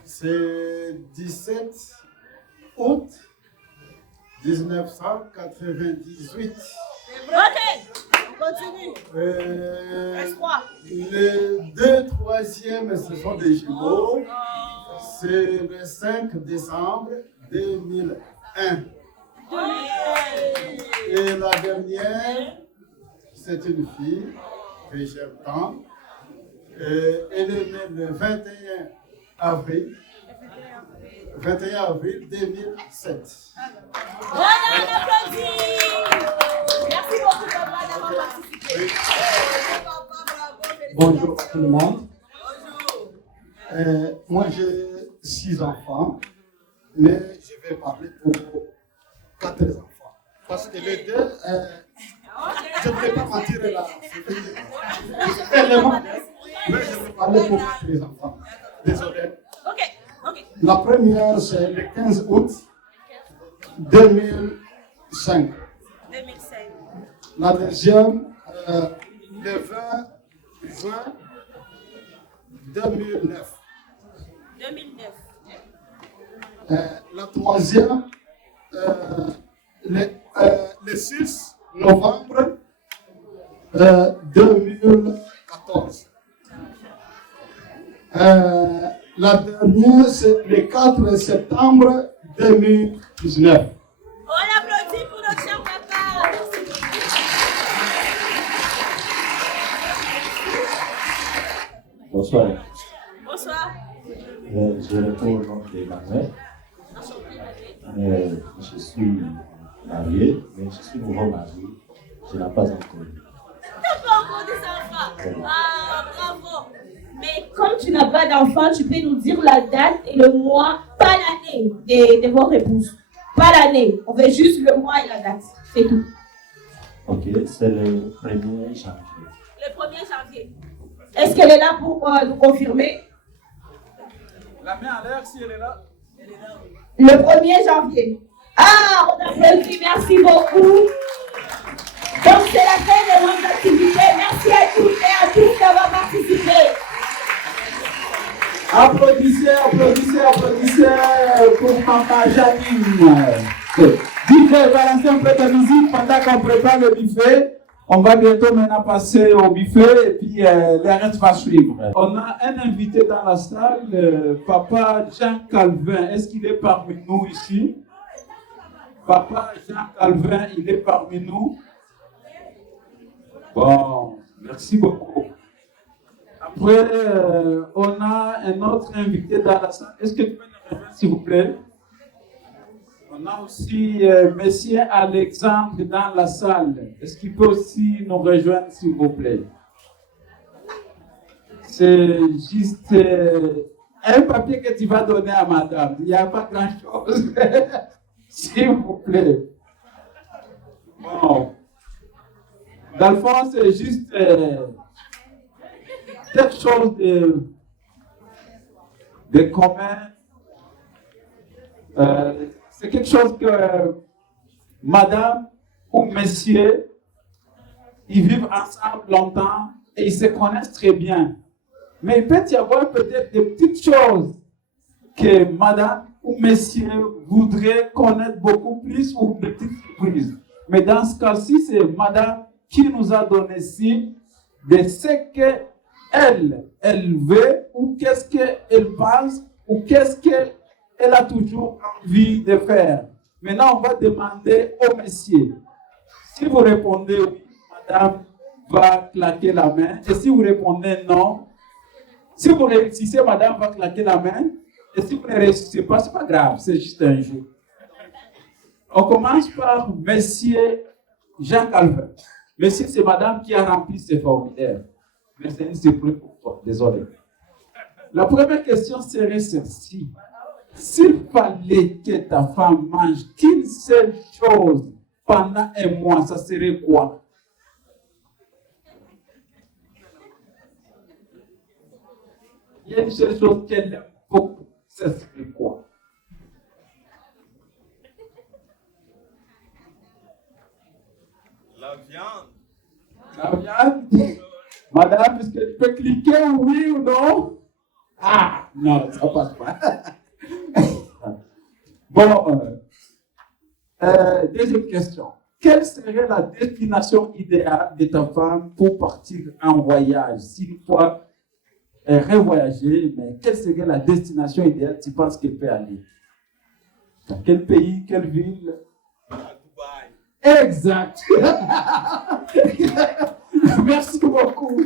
c'est 17 août 1998. Ok, on continue. Les deux troisièmes, ce sont des jumeaux. C'est le 5 décembre 2001. Et la dernière, c'est une fille que j'aime tant. Elle est née le 21 avril 2007. Voilà, on applaudit. Merci beaucoup d'avoir participé. Bonjour à tout le monde. Moi, j'ai 6 enfants, mais je vais parler pour 4 enfants. Parce que les deux, je ne vais pas mentir là. Mais je vais parler pour 4 enfants. Désolé. Ok. La première, c'est le 15 août 2005. La deuxième, le 20 juin 2009. La troisième, le 6 novembre 2014. La dernière, c'est le 4 septembre 2019. On applaudit pour notre cher papa. Bonsoir. Bonsoir. Je réponds au nom d'Emmanuel. Je suis marié, mais je suis nouveau marié. Je n'ai pas encore eu. Tu n'as pas encore des enfants. Ah, bravo. Mais comme tu n'as pas d'enfants, tu peux nous dire la date et le mois, pas l'année de votre épouse. Pas l'année. On veut juste le mois et la date. C'est tout. Ok, c'est le 1er janvier. Le 1er janvier. Est-ce qu'elle est là pour nous confirmer? La main en l'air si elle est là. Le 1er janvier. Ah, on applaudit. Merci beaucoup. Donc, c'est la fin de notre activité. Merci à toutes et à tous d'avoir participé. Applaudissez pour Maman Janine. DJ, balancez un peu de musique pendant qu'on prépare le buffet. On va bientôt maintenant passer au buffet et puis le reste va suivre. On a un invité dans la salle, Papa Jean Calvin. Est-ce qu'il est parmi nous ici? Papa Jean Calvin, il est parmi nous. Bon, merci beaucoup. Après, on a un autre invité dans la salle. Est-ce que tu peux nous rejoindre, s'il vous plaît? On a aussi Monsieur Alexandre dans la salle. Est-ce qu'il peut aussi nous rejoindre, s'il vous plaît? C'est juste un papier que tu vas donner à madame. Il n'y a pas grand-chose. S'il vous plaît. Bon. Dans le fond, c'est juste quelque chose de commun. C'est quelque chose que madame ou monsieur, ils vivent ensemble longtemps et ils se connaissent très bien. Mais il peut y avoir peut-être des petites choses que madame ou monsieur voudrait connaître beaucoup plus ou des petites surprises. Mais dans ce cas-ci, c'est madame qui nous a donné signe de ce que elle veut, ou qu'est-ce qu'elle pense, ou qu'est-ce qu'elle a toujours envie de faire. Maintenant, on va demander au monsieur. Si vous répondez oui, madame va claquer la main. Et si vous répondez non, si vous réussissez, madame va claquer la main. Et si vous ne réussissez pas, ce n'est pas grave, c'est juste un jeu. On commence par monsieur Jean Calvin. Monsieur, c'est madame qui a rempli ces formulaires. Mais c'est une surprise pour toi, désolé. La première question serait celle-ci. S'il fallait que ta femme mange qu'une seule chose pendant un mois, ça serait quoi? Il y a une seule chose qu'elle aime beaucoup, ça serait quoi? La viande. La viande? Madame, est-ce que tu peux cliquer oui ou non? Ah, non, ça passe pas. Bon, deuxième question. Quelle serait la destination idéale de ta femme pour partir en voyage? S'il faut revoyager, mais quelle serait la destination idéale tu penses qu'elle peut aller? Dans quel pays, quelle ville? À Dubaï. Exact. Merci beaucoup.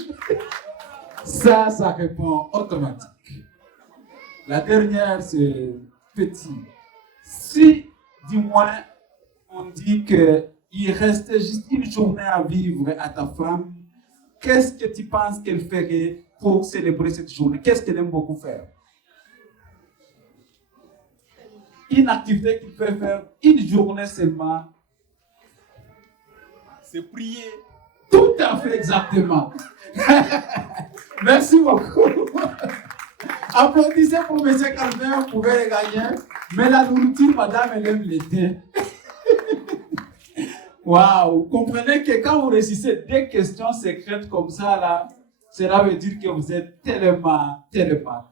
Ça répond automatique. La dernière, c'est petit. Si, du moins, on dit qu'il restait juste une journée à vivre à ta femme, qu'est-ce que tu penses qu'elle ferait pour célébrer cette journée? Qu'est-ce qu'elle aime beaucoup faire? Une activité qu'il peut faire une journée seulement. C'est prier. Tout à fait, exactement. Merci beaucoup. Applaudissez pour M. Calvin, vous pouvez le gagner. Mais la nourriture, madame, elle aime l'été. Waouh, vous comprenez que quand vous réussissez des questions secrètes comme ça, là, cela veut dire que vous êtes tellement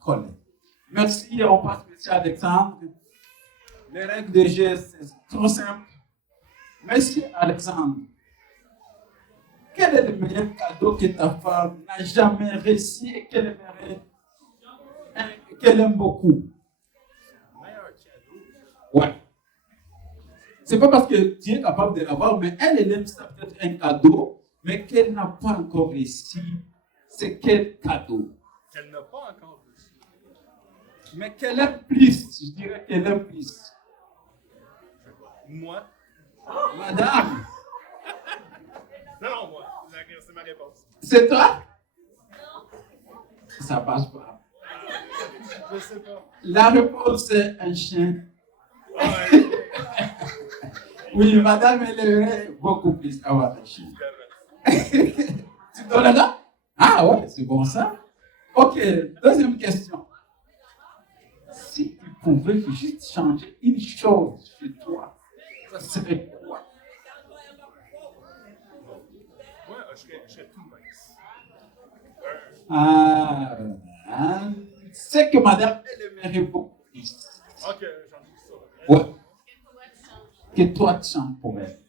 collé. Merci, on passe M. Alexandre. Les règles de jeu, c'est trop simple. Monsieur Alexandre, quel est le meilleur cadeau que ta femme n'a jamais reçu et qu'elle aime beaucoup? Ouais. C'est pas parce que tu es capable de l'avoir, mais elle aime ça peut-être un cadeau, mais qu'elle n'a pas encore reçu. C'est quel cadeau? Qu'elle n'a pas encore reçu. Mais qu'elle aime plus, je dirais qu'elle aime plus. Moi? Madame? Non, moi. C'est ma réponse. C'est toi? Ça passe pas. Je sais pas. La réponse est un chien. Oui, madame, elle aimerait beaucoup plus avoir un chien. Tu donnes là? Ah ouais, c'est bon ça. Ok, deuxième question. Si tu pouvais juste changer une chose chez toi, ça serait quoi? Moi, je serais tout mince. C'est que madame, elle aimerait beaucoup plus. Ok, j'en ai ça. Ouais. Que toi, tu changes pour elle.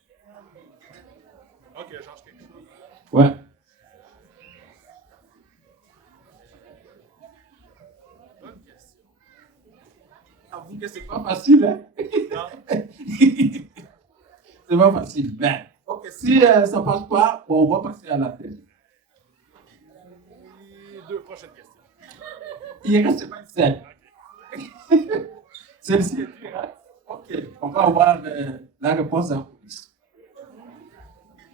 Ok, je change quelque chose. Ouais. Bonne question. Avoue que c'est pas facile, hein? Non. C'est pas facile. Ben, ok, si ça passe pas, bon, on va passer à la télé. Deux prochaines questions. Il reste pas une seule. Okay. Celle-ci est plus rapide. Ok, on va avoir la réponse à plus.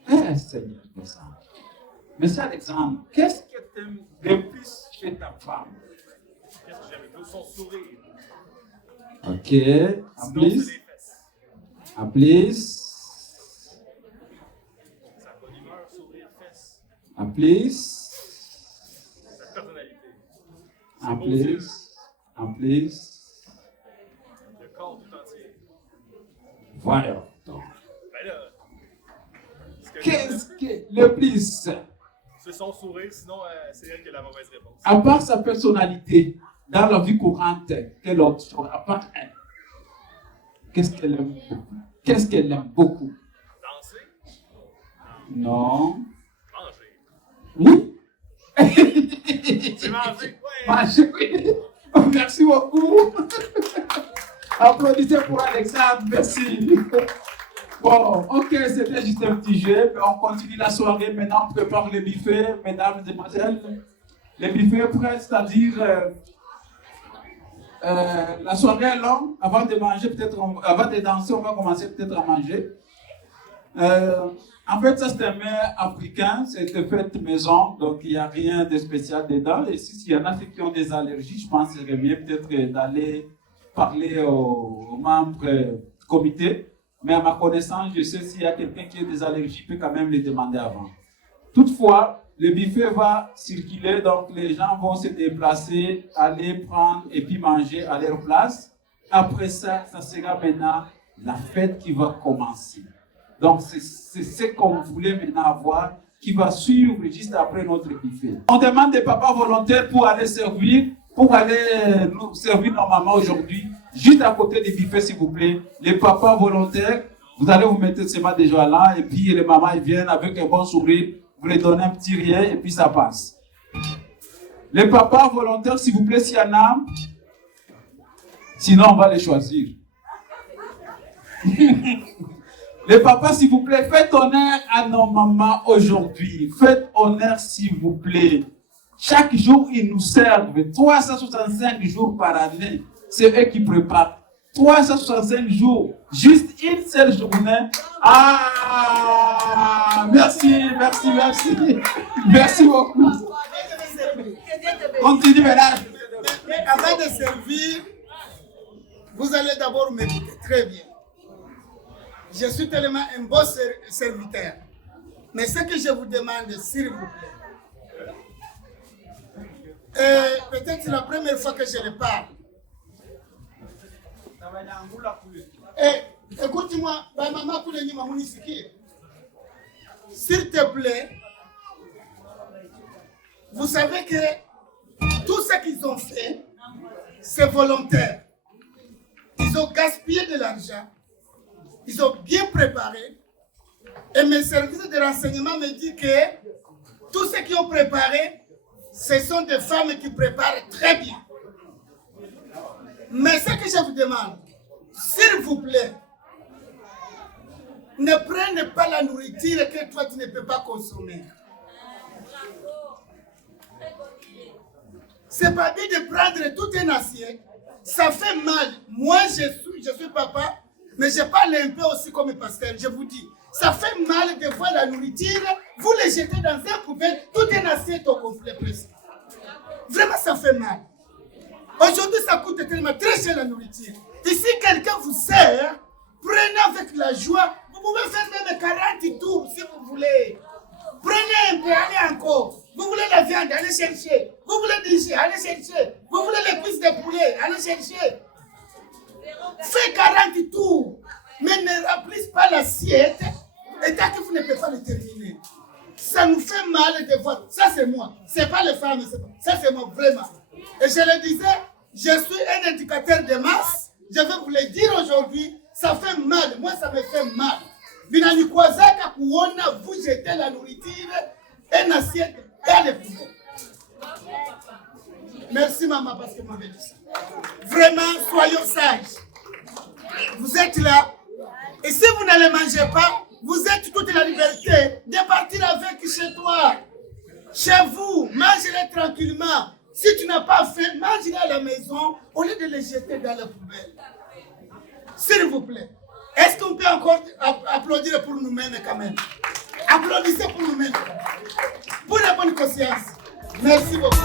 Seigneur Dieu. Monsieur Alexandre, qu'est-ce que tu aimes le plus chez ta femme? Qu'est-ce que j'aime le plus? Son sourire. Ok, en plus. En plus. Sa bonne humeur, sourire, fesses. En plus. Sa personnalité. En plus. En plus. Le corps tout entier. Voyons donc. Ben là. Qu'est-ce que le plus? C'est son sourire, sinon c'est elle qui a la mauvaise réponse. À part sa personnalité, dans la vie courante, quelle autre chose? À part elle. Qu'est-ce qu'elle aime beaucoup? Qu'est-ce qu'elle aime beaucoup? Danser? Non. Manger? Oui. C'est mangé. Manger, oui. Merci beaucoup. Applaudissez pour Alexandre, merci. Bon, ok, c'était juste un petit jeu. On continue la soirée. Maintenant, on prépare le buffet, mesdames et demoiselles. Le buffet est prêt, c'est-à-dire la soirée est longue. Avant de manger, avant de danser, on va commencer peut-être à manger. En fait, ça c'est un mets africain, c'est de fête maison, donc il n'y a rien de spécial dedans. Et s'il y en a ceux qui ont des allergies, je pense qu'il serait mieux peut-être d'aller parler aux membres du comité. Mais à ma connaissance, je sais s'il y a quelqu'un qui a des allergies, peut quand même les demander avant. Toutefois, le buffet va circuler, donc les gens vont se déplacer, aller prendre et puis manger à leur place. Après ça, ça sera maintenant la fête qui va commencer. Donc, c'est ce qu'on voulait maintenant avoir, qui va suivre juste après notre buffet. On demande des papas volontaires pour aller nous servir normalement aujourd'hui, juste à côté du buffet, s'il vous plaît. Les papas volontaires, vous allez vous mettre ces mains déjà là, et puis les mamans, ils viennent avec un bon sourire, vous les donnez un petit rien, et puis ça passe. Les papas volontaires, s'il vous plaît, s'il y en a, sinon on va les choisir. Les papas, s'il vous plaît, faites honneur à nos mamans aujourd'hui. Faites honneur, s'il vous plaît. Chaque jour, ils nous servent 365 jours par année. C'est eux qui préparent. 365 jours, juste une seule journée. Ah, merci. Merci beaucoup. Continue, mesdames. Mais avant de servir, vous allez d'abord m'écouter très bien. Je suis tellement un bon serviteur. Mais ce que je vous demande, s'il vous plaît, peut-être c'est la première fois que je le parle. Écoute-moi, s'il te plaît, vous savez que tout ce qu'ils ont fait, c'est volontaire. Ils ont gaspillé de l'argent. Ils ont bien préparé. Et mes services de renseignement me disent que tous ceux qui ont préparé, ce sont des femmes qui préparent très bien. Mais ce que je vous demande, s'il vous plaît, ne prenez pas la nourriture que toi tu ne peux pas consommer. C'est pas bien de prendre toute une assiette. Ça fait mal. Moi, je suis papa. Mais je parle un peu aussi comme pasteur, je vous dis. Ça fait mal de voir la nourriture, vous les jetez dans un poubelle, toute une assiette au complet presque. Vraiment, ça fait mal. Aujourd'hui, ça coûte tellement très cher la nourriture. Et si quelqu'un vous sert, prenez avec la joie. Vous pouvez faire même 40 tours si vous voulez. Prenez un peu, allez encore. Vous voulez la viande, allez chercher. Vous voulez des jus, allez chercher. Vous voulez les cuisses de poulet, allez chercher. Faites 40 tours, mais ne remplissez pas l'assiette et tant que vous ne pouvez pas le terminer. Ça nous fait mal de voir. Ça, c'est moi. Ce n'est pas les femmes. Ça, c'est moi, vraiment. Et je le disais, je suis un éducateur de masse. Je vais vous le dire aujourd'hui. Ça fait mal. Moi, ça me fait mal. Vous jetez la nourriture et l'assiette dans les poubelles. Merci, maman, parce que vous m'avez dit ça. Vraiment, soyons sages. Vous êtes là. Et si vous ne les mangez pas, vous êtes toute la liberté de partir avec chez toi. Chez vous, mangez-les tranquillement. Si tu n'as pas faim, mange-les à la maison au lieu de les jeter dans la poubelle. S'il vous plaît. Est-ce qu'on peut encore applaudir pour nous-mêmes quand même? Applaudissez pour nous-mêmes. Pour la bonne conscience. Merci beaucoup.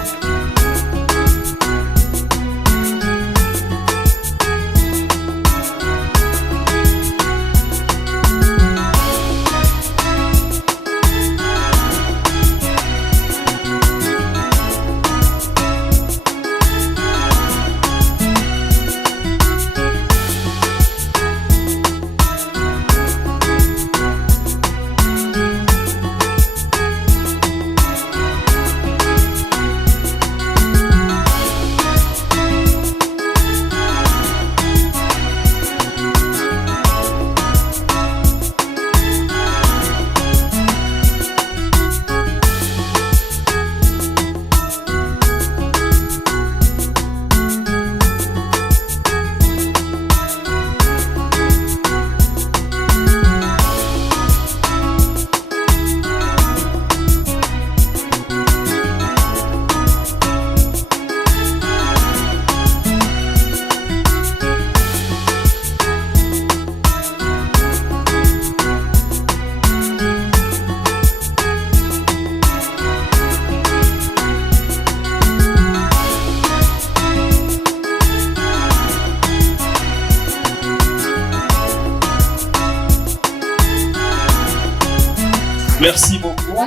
Merci beaucoup.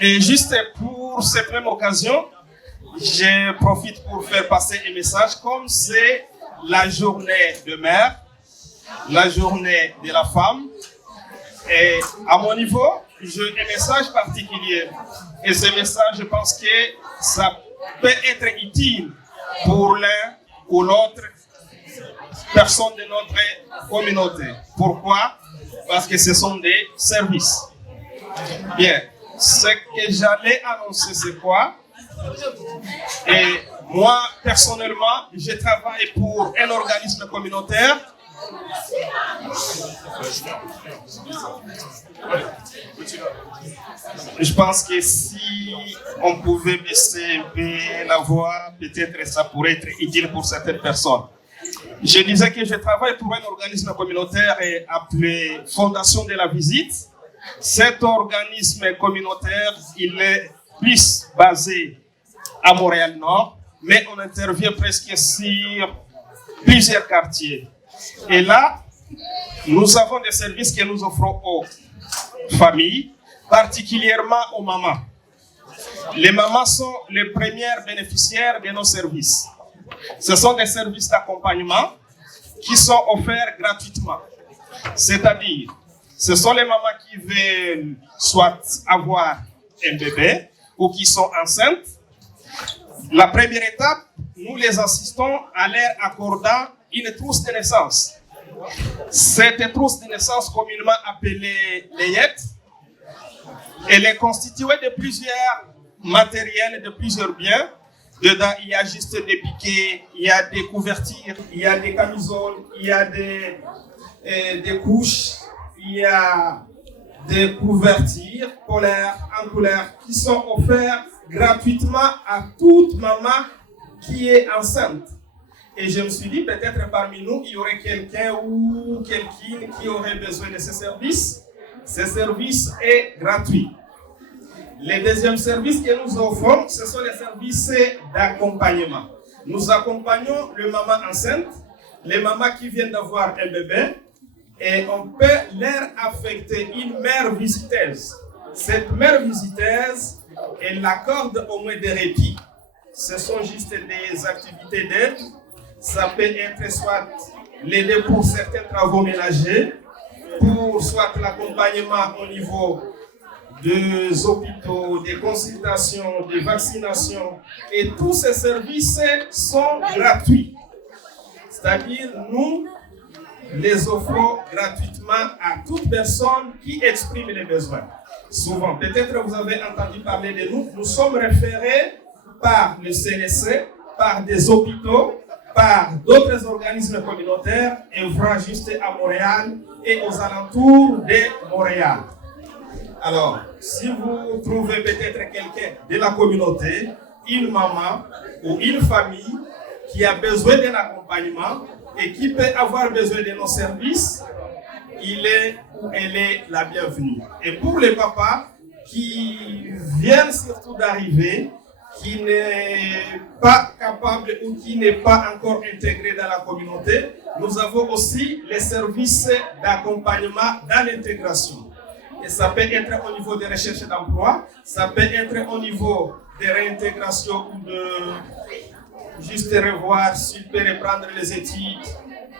Et juste pour cette même occasion, je profite pour faire passer un message. Comme c'est la journée de mère, la journée de la femme, et à mon niveau, j'ai un message particulier. Et ce message, je pense que ça peut être utile pour l'un ou l'autre personne de notre communauté. Pourquoi? Parce que ce sont des services. Bien, ce que j'allais annoncer, c'est quoi? Et moi, personnellement, je travaille pour un organisme communautaire. Je pense que si on pouvait baisser un peu la voix, peut-être ça pourrait être utile pour certaines personnes. Je disais que je travaille pour un organisme communautaire appelé Fondation de la Visite. Cet organisme communautaire, il est plus basé à Montréal-Nord, mais on intervient presque sur plusieurs quartiers. Et là, nous avons des services que nous offrons aux familles, particulièrement aux mamans. Les mamans sont les premières bénéficiaires de nos services. Ce sont des services d'accompagnement qui sont offerts gratuitement. C'est-à-dire, ce sont les mamans qui veulent soit avoir un bébé ou qui sont enceintes. La première étape, nous les assistons à leur accordant une trousse de naissance. Cette trousse de naissance communément appelée layette, elle est constituée de plusieurs matériels, de plusieurs biens. Dedans, il y a juste des piquets, il y a des couvertures, il y a des camisoles, il y a des couches, il y a des couvertures polaires en couleur qui sont offertes gratuitement à toute maman qui est enceinte. Et je me suis dit, peut-être parmi nous, il y aurait quelqu'un ou quelqu'une qui aurait besoin de ce service. Ce service est gratuit. Le deuxième service que nous offrons, ce sont les services d'accompagnement. Nous accompagnons les mamans enceintes, les mamans qui viennent d'avoir un bébé, et on peut leur affecter une mère visiteuse. Cette mère visiteuse, elle accorde au moins des répits. Ce sont juste des activités d'aide. Ça peut être soit l'aider pour certains travaux ménagers, pour soit l'accompagnement au niveau des hôpitaux, des consultations, des vaccinations. Et tous ces services sont gratuits. C'est-à-dire, nous les offrons gratuitement à toute personne qui exprime les besoins. Souvent, peut-être vous avez entendu parler de nous, nous sommes référés par le CNSC, par des hôpitaux, par d'autres organismes communautaires œuvrant juste à Montréal et aux alentours de Montréal. Alors, si vous trouvez peut-être quelqu'un de la communauté, une maman ou une famille qui a besoin d'un accompagnement et qui peut avoir besoin de nos services, il est ou elle est la bienvenue. Et pour les papas qui viennent surtout d'arriver, qui n'est pas capable ou qui n'est pas encore intégré dans la communauté, nous avons aussi les services d'accompagnement dans l'intégration. Et ça peut être au niveau des recherches d'emploi, ça peut être au niveau de réintégration ou de juste revoir s'il peut reprendre les études.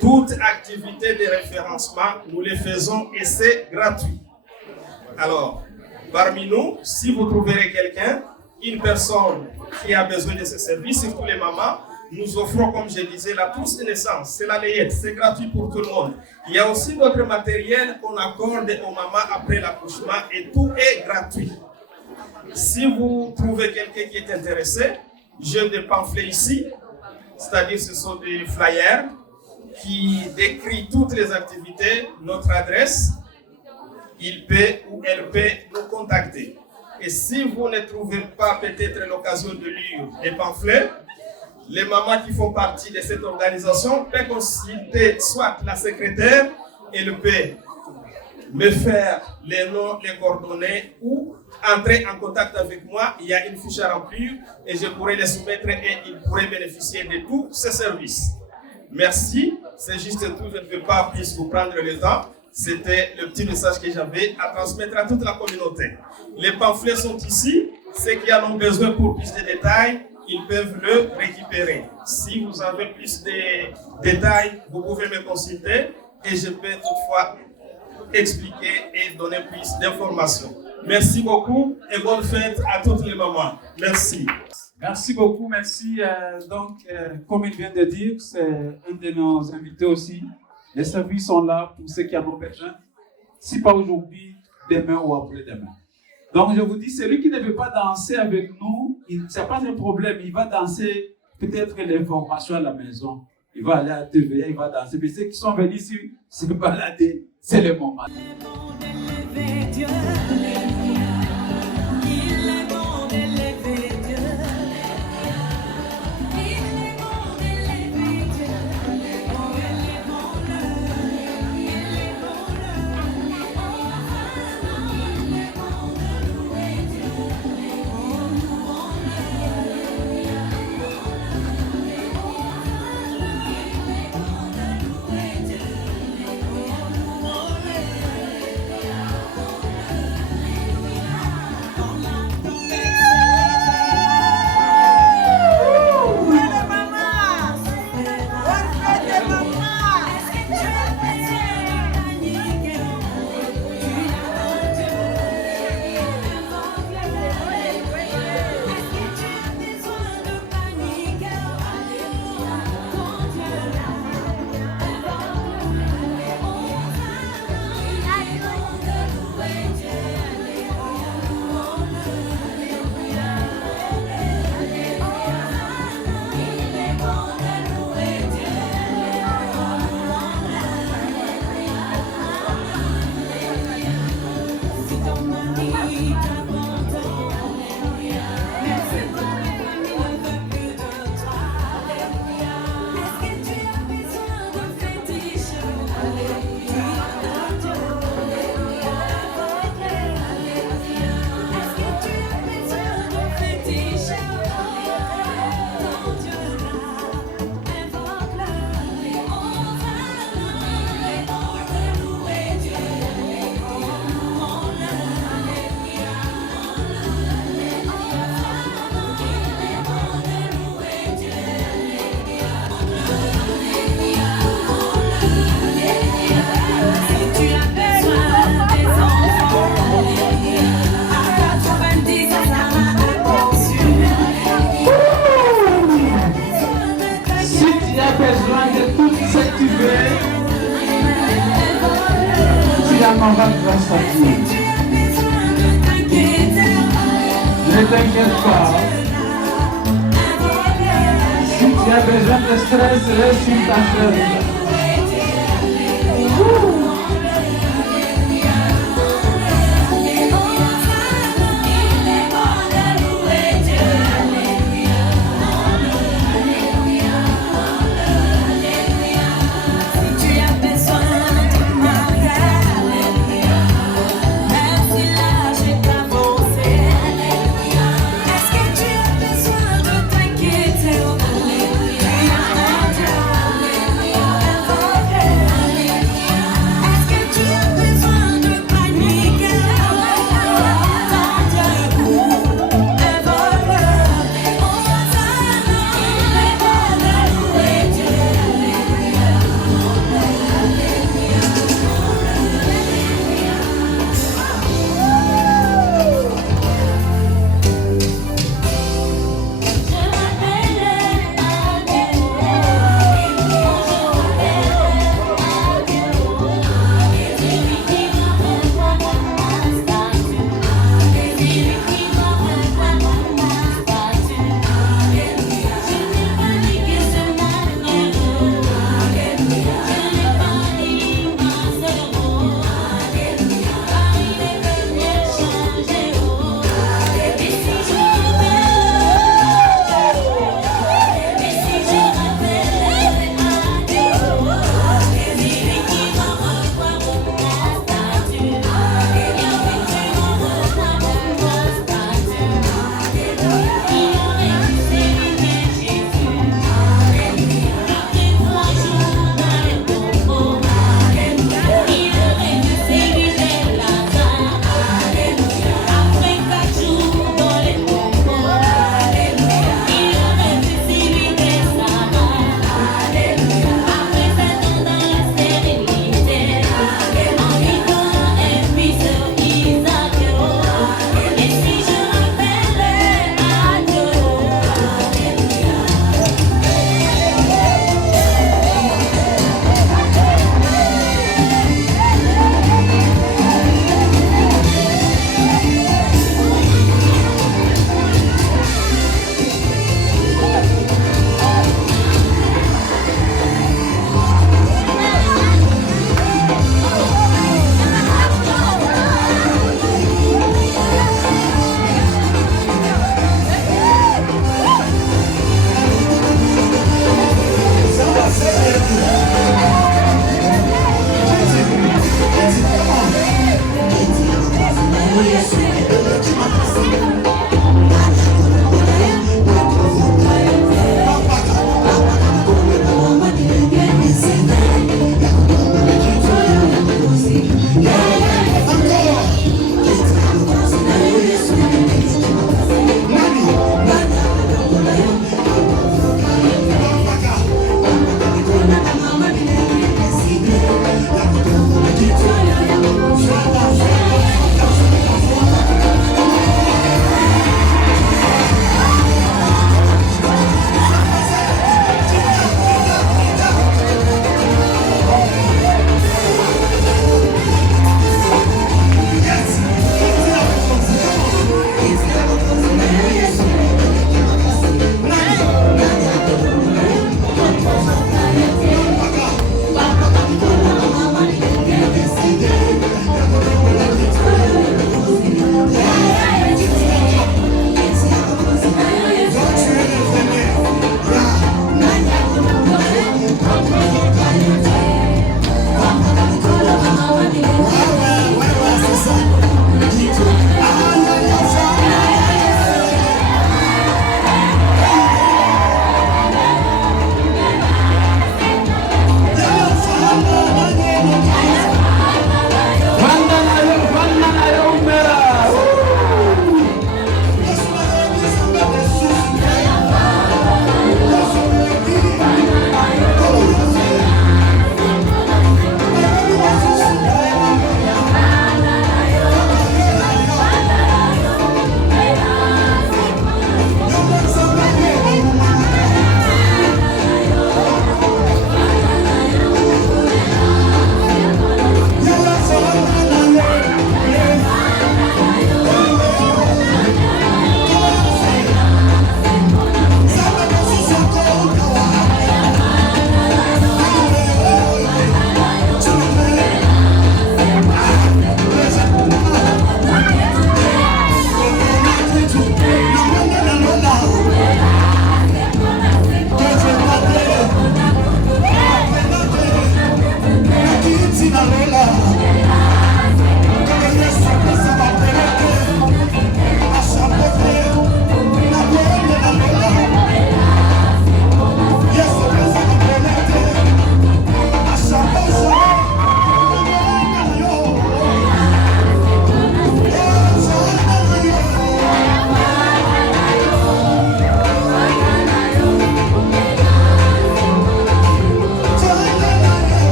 Toute activité de référencement, nous les faisons et c'est gratuit. Alors, parmi nous, si vous trouverez quelqu'un, une personne qui a besoin de ce service, surtout les mamans, nous offrons, comme je disais, la trousse de naissance, c'est la layette, c'est gratuit pour tout le monde. Il y a aussi d'autres matériels qu'on accorde aux mamans après l'accouchement et tout est gratuit. Si vous trouvez quelqu'un qui est intéressé, j'ai des pamphlets ici, c'est-à-dire ce sont des flyers qui décrivent toutes les activités, notre adresse, il peut ou elle peut nous contacter. Et si vous ne trouvez pas peut-être l'occasion de lire les pamphlets, les mamans qui font partie de cette organisation peuvent consulter soit la secrétaire, elle peut me faire les noms, les coordonnées ou entrer en contact avec moi. Il y a une fiche à remplir et je pourrai les soumettre et ils pourraient bénéficier de tous ces services. Merci, c'est juste tout, je ne vais pas plus vous prendre le temps. C'était le petit message que j'avais à transmettre à toute la communauté. Les pamphlets sont ici. Ceux qui en ont besoin pour plus de détails, ils peuvent le récupérer. Si vous avez plus de détails, vous pouvez me consulter et je peux toutefois expliquer et donner plus d'informations. Merci beaucoup et bonne fête à toutes les mamans. Merci. Merci beaucoup, merci. Comme il vient de dire, c'est un de nos invités aussi. Les services sont là pour ceux qui en ont besoin. Si pas aujourd'hui, demain ou après-demain. Donc je vous dis, celui qui ne veut pas danser avec nous, ce n'est pas un problème. Il va danser peut-être l'information à la maison. Il va aller à la TVA, il va danser. Mais ceux qui sont venus ici se balader, c'est le moment. Ne t'inquiète pas. Si tu as besoin de stress, reste sur ta chaise.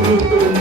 Thank you.